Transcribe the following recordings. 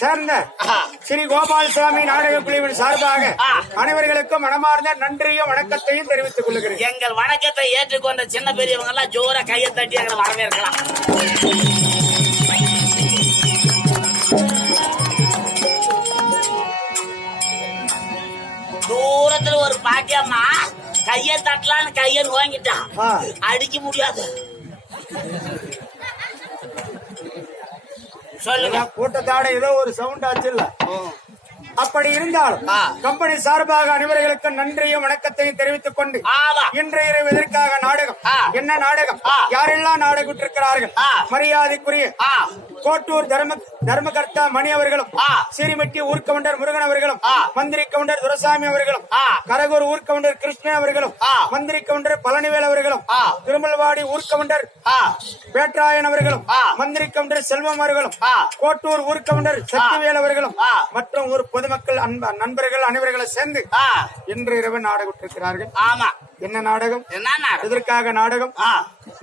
சேர்ந்த ஸ்ரீ கோபாலசாமி நாடக குழுவின் சார்பாக அனைவர்களுக்கும் மனமார்ந்த நன்றியும் வணக்கத்தையும் தெரிவித்துக் கொள்கிறேன். எங்கள் வணக்கத்தை ஏற்றுக்கொண்ட சின்ன பெரியவங்க எல்லாம் ஜோர கையை தட்டி எங்களை வரவேற்கலாம். தூரத்துல ஒரு பாட்டியம்மா கையை தட்டலான்னு கையை வாங்கிட்டான், அடிக்க முடியாது. சொல்லுங்க. கூட்டத்தாட ஏதோ ஒரு சவுண்ட் ஆச்சு இல்ல? அப்படி இருந்தாலும் கம்பெனி சார்பாக அனைவர்களுக்கு நன்றியும் வணக்கத்தையும் தெரிவித்துக் கொண்டு இன்றைய இரவு எதற்காக நாடகம், என்ன நாடகம், யாரெல்லாம் நாடகம் இருக்கிறார்கள், மரியாதைக்குரிய கோட்டூர் தர்மகர்த்தா மணி அவர்களும், சீரிமெட்டி ஊர்கவுண்டர் முருகன் அவர்களும், மந்திரி கவுண்டர் துரசாமி அவர்களும், கரகூர் ஊர்கவுண்டர் கிருஷ்ணன் அவர்களும், மந்திரி கவுண்டர் பழனிவேல் அவர்களும், திருமல்வாடி ஊர்கவுண்டர் பேட்ராயன் அவர்களும், மந்திரி கவுண்டர் செல்வம் அவர்களும், கோட்டூர் ஊர்கவுண்டர் சக்திவேல் அவர்களும் மற்றும் ஒரு பொதுமக்கள் நண்பர்கள் அனைவர்களை சேர்ந்து இன்று இரவு நாடகம் இருக்கிறார்கள். ஆமா. என்ன நாடகம், எதற்காக நாடகம்,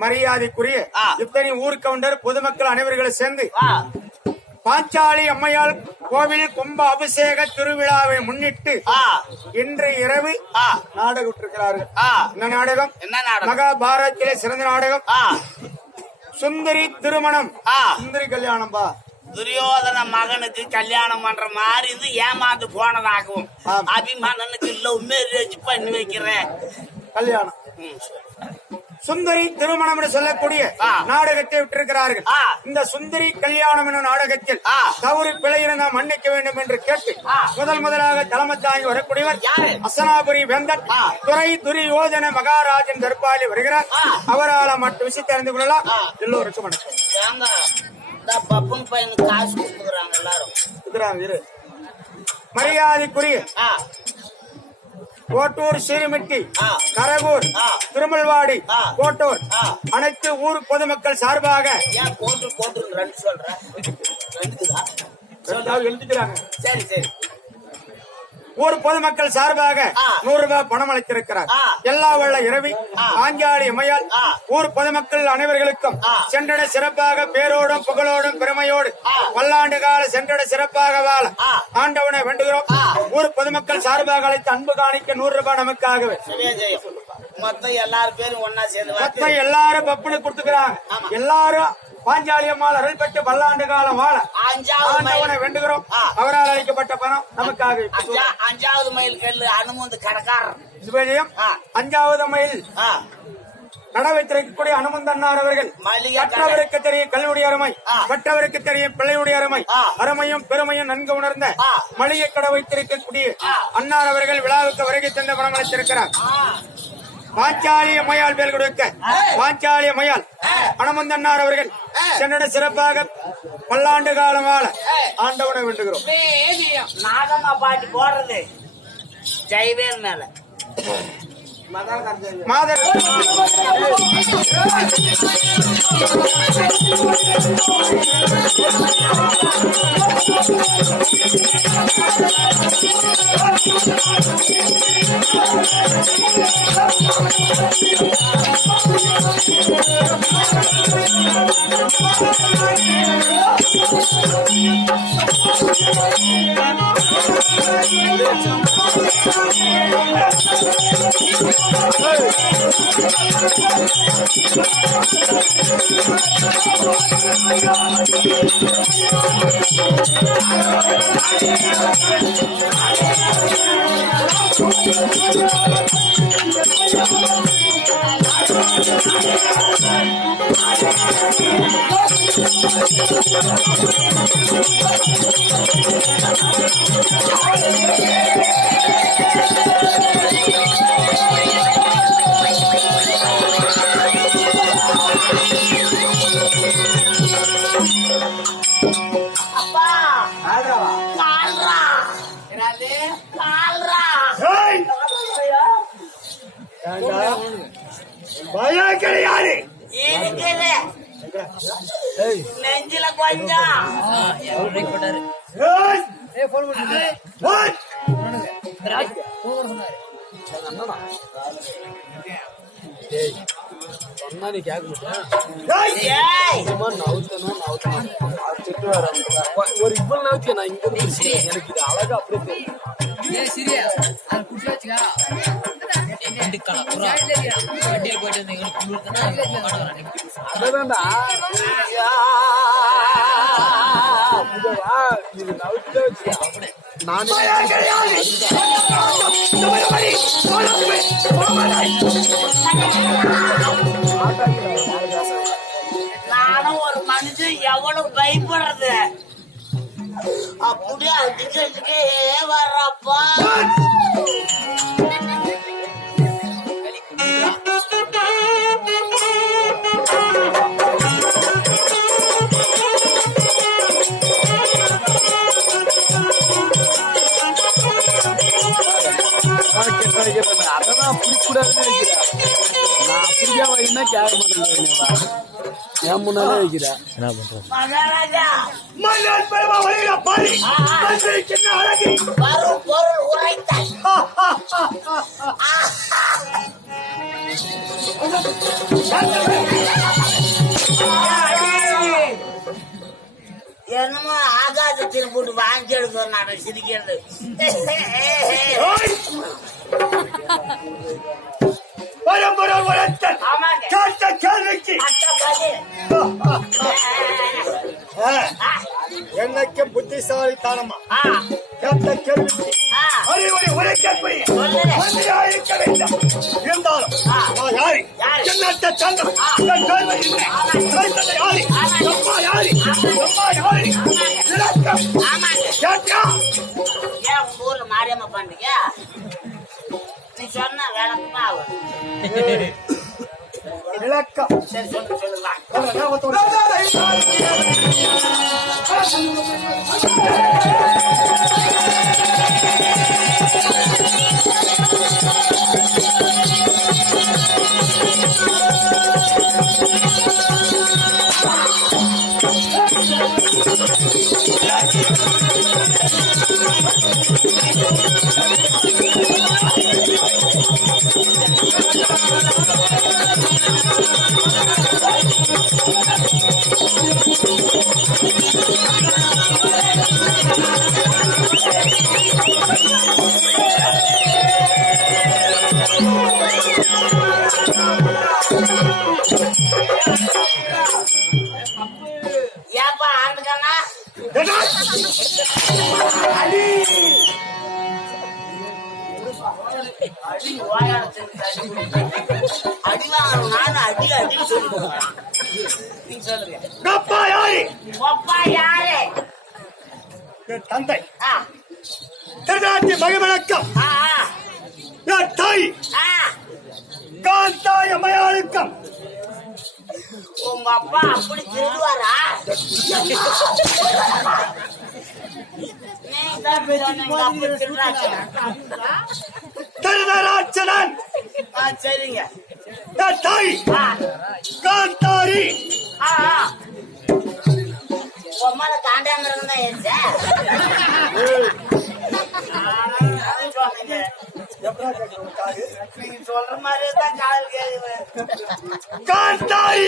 மரியாதைக்குரிய இத்தனை ஊர்கவுண்டர் பொதுமக்கள் அனைவர்களை சேர்ந்து பாஞ்சாலி அம்மையாள் கோவில் கும்ப அபிஷேக திருவிழாவை முன்னிட்டு இன்று இரவு நாடகம் இருக்கிறார்கள். என்ன நாடகம், மகாபாரதத்திலே சிறந்த நாடகம் சுந்தரி திருமணம், சுந்தரி கல்யாணம். துரியோதன மகனுக்கு கல்யாணம் பண்ற மாதிரி இருந்து ஏமாந்து போனதாகவும் அபிமானனுக்கு லவ் மேரேஜ் பண்ணி வைக்கிறேன் கல்யாணம். சுந்தரி திருமணம் என்று சொல்லக்கூடிய நாடகத்தை விட்டிருக்கிறார்கள். இந்த சுந்தரி கல்யாணம் என்ற நாடகத்தில் தவறு பிழை இருந்தால் மன்னிக்க வேண்டும் என்று கேட்டு முதலாக தலைமை தாங்கி வரக்கூடியவர் அசனாபுரி வேந்தன் துறை துரியோதன மகாராஜன் தர்பாலி வருகிறார். அவரால் மற்ற விஷயத்தை அறிந்து கொள்ளலாம். எல்லோருக்கும் வணக்கம். பப்பன் பையனுக்கு காசு கொடுக்குறாங்க எல்லாரும். மரியாதைக்குரிய கோட்டூர் சீரிமிட்டி கரகூர் திருமல்வாடி கோட்டூர் அனைத்து ஊர் பொதுமக்கள் சார்பாக எழுதிக்கிறாங்க. சரி சரி. ஊர் பொதுமக்கள் சார்பாக 100 ரூபாய் பணம் அளித்திருக்கிறார். எல்லா வல்ல இரவி பாஞ்சாலி அம்மையால் ஊர் பொதுமக்கள் அனைவர்களுக்கும் சென்றட சிறப்பாக பேரோடும் புகழோடும் பெருமையோடு பல்லாண்டு கால சென்றட சிறப்பாக வாழ ஆண்டவனை வேண்டுகிறோம். ஊர் பொதுமக்கள் சார்பாக அழைத்து அன்பு காணிக்க 100 ரூபாய் நமக்காகவே மொத்தம் எல்லாரும் பேரும் ஒன்னா சேர்ந்து மொத்தம் எல்லாரும் பப்புனு கொடுத்துக்கிறாங்க. எல்லாரும் பாஞ்சாலி அம்மாள் அருள் பெற்று பல்லாண்டு காலம் வாழ ஆண்டவனை வேண்டுகிறோம். அவரால் அளிக்கப்பட்ட பணம் நமக்காக. 5வது மைல் கல்லு அனுமந்து கடக்காரர் சிவஜயம் 5வது மைல் கடை வைத்திருக்கக்கூடிய அனுமந்தன்னார் அவர்கள் கற்றவருக்கு தெரியும் கல்வியுடைய அருமை, கற்றவருக்கு தெரியும் பிள்ளையுடைய அருமை, அருமையும் பெருமையும் நன்கு உணர்ந்த மளிகை கடை வைத்திருக்கக்கூடிய அன்னார் அவர்கள் விழாவுக்கு வருகை தந்த பணம் அளித்திருக்கிறார். பாஞ்சாலி அம்மையால் பேர் கொடுக்க பாஞ்சாலி அம்மையால் அனுமந்தன்னார் அவர்கள் சென்னட சிறப்பாக பல்லாண்டு காலம் வாழ ஆண்டவனை வேண்டுகிறோம். நாகம்மா பாட்டு போடுறது ஜெய்வேல் மேல மாதர் பயம் கிடையாது. நெஞ்சில கொஞ்சம் சொன்னா நீ கேட்க மாட்டேன். ஏய், நவுத்தணும் ஒரு இவ்வளவு நவுத்தியா நான் இங்க இருந்து எனக்கு இது அழகா அப்படியே தெரியும். அதான்டா இது நவுத்தே வச்சியா நானே நானும் ஒரு மனுஷன் எவ்வளவு பயப்படுறது அப்படியே அடிக்கிறதுக்கே வர்றப்பா. அதான் பிடிக்கூடாதுன்னு வைக்கிறேன். நான் அப்படியா வைனா கேட்க மாட்டேன். என் முன்னாலே வைக்கிறேன். என்ன பண்றேன்? மகாராஜா மன்னர் பெருமா வழியில பாரி மந்திரி சின்ன அழகி வரும் பொருள் உரைத்தாய். என்னமோ ஆகாசத்தில் போட்டு வாங்கி எடுக்கணும் நான் சிரிக்கிறது. பரம்பரை உரைத்தல் ஆமாங்க. கேட்ட கேள்விக்கு என்னைக்கு புத்திசாலித்தனமா கேட்ட கேள்விக்கு அறிவுரை உரைக்கக்கூடிய மந்திரியாக இருக்க வேண்டும். இருந்தாலும் நான் யாரு என்னத்த சங்கம் என் பேர்வை இல்லை. கைத்தலை யாரு அம்மா யாரு அம்மா யாரு இலக்கம் கேட்டியா? ஏன் உங்க ஊர்ல மாரியம்மா பண்டிகை நீ சொன்ன வேலைக்குமா ஆகும். இலக்கம் சரி சொல்லு சொல்லுவாங்க. ஏப்பா ஆண்டுக்கானா அடி வாங்கணும். நானும் அடி அடின்னு சொல்லிட்டு நீங்க சொல்லுங்க. அப்பா யாரு அப்பா யாரு? என் தந்தை ஆ, திருநாட்டி மகிமணக்கம் ஆ, என் தாய் ஆ. காந்தாய மயாளுக்கம் உங்க அப்பா அப்படி திருடுவாரா? நீங்க தான் சொன்னீங்க அப்படி திருடுறாங்க. திருதராட்சணன் சரிங்க. என் தாய் ஆ, காந்தாரி ஆ, ஆ. உம்மால காண்டாமிருகம் தான் ஏன் சார்? சொன்னீங்க. நீங்க சொல்ற மாதிரியே தான் காதல் கேள்வி. காந்தாரி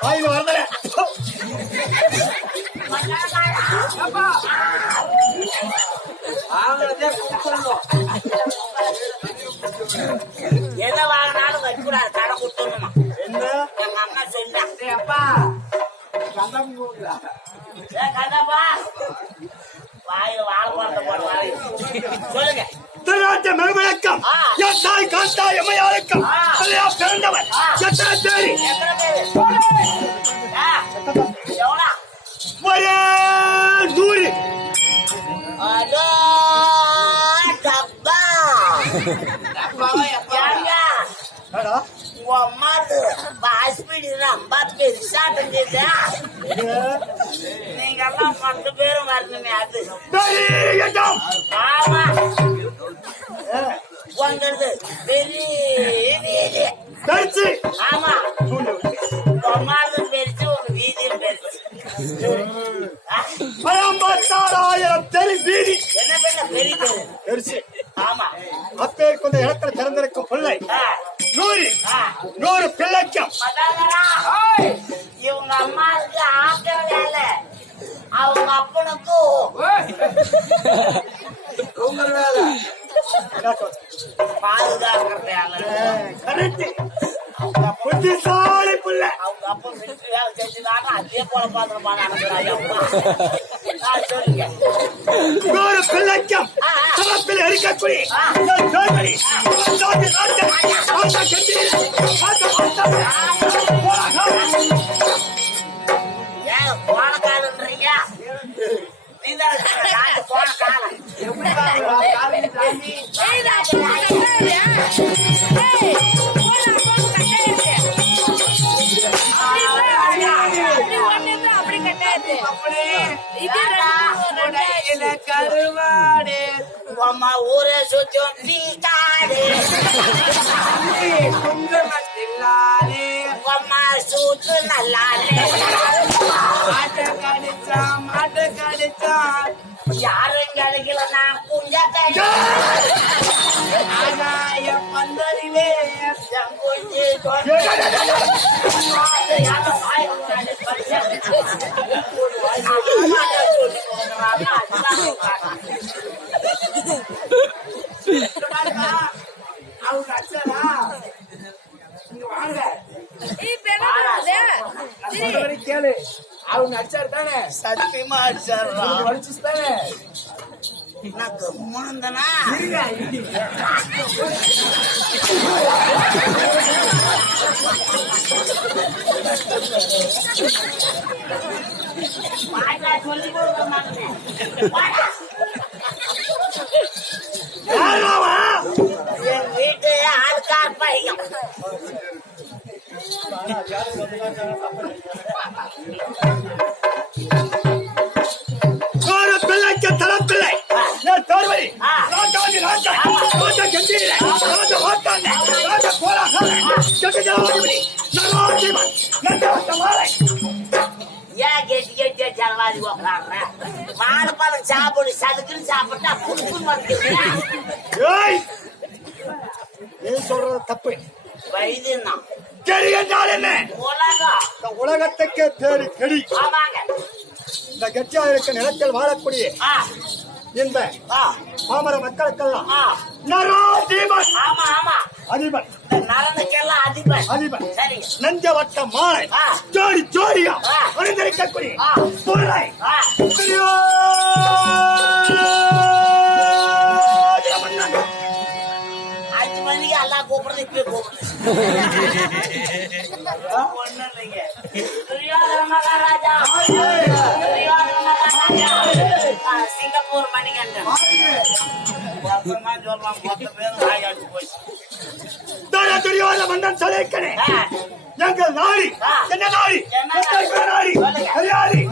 வாயில் வரல எதை வாங்கினாலும் வைக்கூடாது, கடை கொடுத்துடணுமா? என்ன எங்க அம்மா சொல்லிட்டாங்க. அப்பா கதப்பா வாயில வாழைப்பழத்தை போட வாரி சொல்லுங்க. திருநாட்டி மகிமணக்கம் என் தாய் காந்தாய மயாளுக்கம் பிறந்தவர் எத்தனை பேரு எத்தனை பேரு? எவ்வளோ? ஒரே 100 அதோ டப்பா. ஏங்க, உங்க அம்மாது பாஸ்பீடு ரொம்ப பெருசாட்டம் செய்தா? நீங்க எல்லாம் 10 பேரும் வரணுமே அது. ஆமா, உங்களது பெரிய பெருசு ஆமா, அம்மாது பெருசு உங்க வீதியும் பெருசு. 56,000 தெரு வீதி என்ன பெரிய பெரிய தெரு. பெருசு ஆமா, அப்பேருக்கு உனக்கும் உங்க வேலை புத்திசாலி புள்ள. அவங்க அப்பா மிலிட்டரி வேலை செஞ்சுதாங்க அதே போல பாத்திரமான சொல்லுங்க ஒரு பிள்ளைக்கும் சிறப்பில் இருக்கக்கூடிய தோல்வி. ஏன் போன காலன்றீங்க நீதான் போன காலம் கருவாடு அம்மா ஊரை சுத்தம் பீக்காடு குங்குமத்தில்லாது அம்மா சூத்து நல்லாலே மாட்டை கடிச்சா யாரும் கிடைக்கல நான் குஞ்ச ஆகாய பந்தலிலே கொஞ்சி அவங்க அச்சரா இங்க வாங்க கேளு அவங்க அச்சாரு தானே சத்தியமா அடிச்சாரா வலிச்சு தானே நான் கம்மா இருந்தனா சொல்லி என் வீட்டு ஆள்கார் பையன் ஒரு பிள்ளைக்கு தரப்பில்லை தோல்வி. ஏன் கெட்டி கெட்டி ஜலவாதி போக்குறாங்க மாடு பழம் சாப்பிடு சதுக்குன்னு சாப்பிட்டா புட்டு நீ சொல்றது தப்பு. வைத்தியம் கெடி என்றால் என்ன? உலகம் இந்த உலகத்துக்கே பேரு கெடி. ஆமாங்க இந்த கெட்டியா இருக்க நிலத்தில் வாழக்கூடிய இந்த பாமர மக்களுக்கெல்லாம் நராதிபன் ஆமா ஆமா அதிபன் நலனுக்கெல்லாம் அதிபன் அதிபன் சரி நெஞ்சவட்ட மாலை ஜோடி ஜோடியா அணிந்திருக்கக்கூடிய பொருளை அஞ்சு மணிக்கு எல்லாம் கூப்பிடுறது இப்ப கூப்பிடுது ஒண்ணு இல்லைங்க துரியோதன மகாராஜா துரியோதன மகாராஜா சிங்கப்பூர் மணிகண்டன் சொல்லலாம் மொத்த பேரும் ஆயாச்சு போச்சு துரியோதன மன்னன் சொல்லிருக்கனே எங்கள் நாடி என்ன நாடி நாடி ஹரியாதி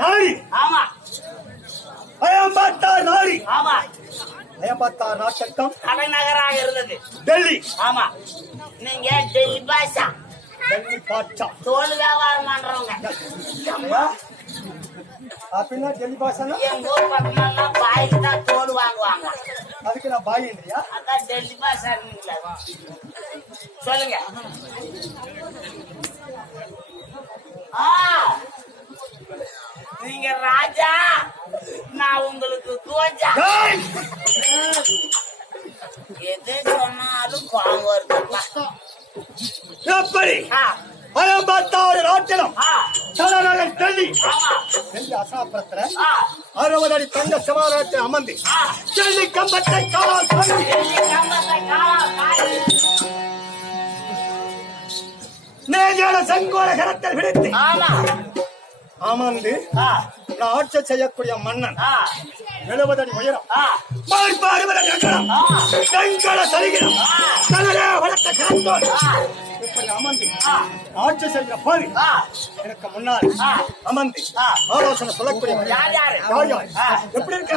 நாடி ஆமா அயம்பாத்தார் நாடி ஆமா அயம்பாத்தார் நாட்டக்கம் தலைநகராக இருந்தது டெல்லி. ஆமா நீங்க டெல்லி பாஷா டெல்லி பாட்சா தோல் வியாபாரம் பண்றவங்க அப்படின்னா டெல்லி பாஷா எங்க ஊர் பக்கமெல்லாம் பாய்க்கு தான் தோல் வாங்குவாங்க அதுக்கு நான் பாய் இல்லையா? அதான் டெல்லி பாஷா சொல்லுங்க நீங்க ராஜா நான் உங்களுக்கு தோஜா எது சொன்னாலும் கோவம் வருதுப்பா எப்படி அயம்பாத்தார் நாட்டிலும் தலைநகர் டெல்லி ஆமா டெல்லி அசாபுரத்துல 60 அடி தங்க சமாதானத்தை அமர்ந்து டெல்லி கம்பத்தை காலால் தாங்கி நேஜான செங்கோல கரத்தில் விடுத்து ஆமா அமர்ந்து நான் ஆட்சி செய்யக்கூடிய மன்னன் 70 அடி உயரம் மார்பாடுபட கட்டணம் கண்கள சரிகிறம் தனரே வளர்த்த கரந்தோல் இப்படி அமர்ந்து ஆட்சி செய்கிற போது எனக்கு முன்னால் அமர்ந்து ஆலோசனை சொல்லக்கூடிய யார் யாரு எப்படி இருக்க